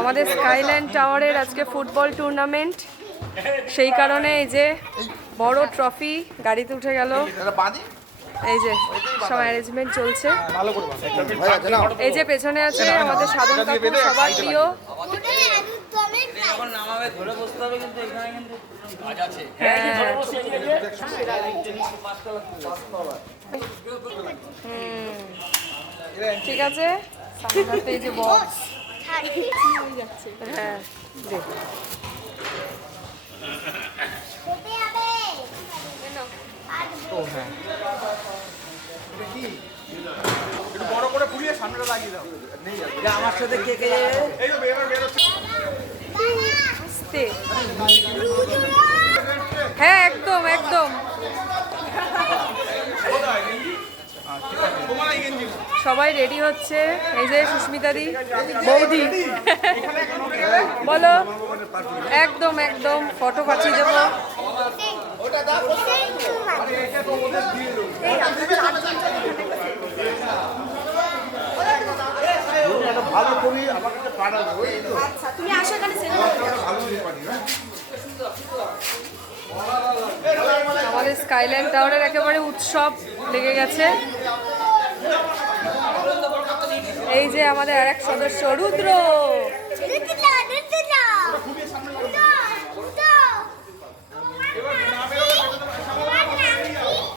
আমাদের স্কাইল্যান্ড টাওয়ারের আজকে ফুটবল টুর্নামেন্ট, সেই কারণে এই যে বড় ট্রফি গাড়িতে উঠে গেল। এই যে সব অ্যারেঞ্জমেন্ট চলছে। এই যে পেছনে আছে আমাদের সাধন কাকু, সবার প্রিয়। ঠিক আছে, এই যে বক্স। হ্যাঁ বড় করে পুড়িয়ে সামনেটা লাগিয়ে দাও। আমার সাথে কে কে হ্যাঁ একদম একদম। সবাই রেডি হচ্ছে। এই যে সুস্মিতা দি, বৌদি বলো। একদম একদম ফটো পাঠিয়ে দেবো। ভালো করি আমার কাছে পাঠাবো। তুমি আসো এখানে। আমাদের স্কাইল্যান্ড টাওয়ারের একেবারে উৎসব লেগে গেছে। এই যে আমাদের আরেক সদস্য রুদ্র।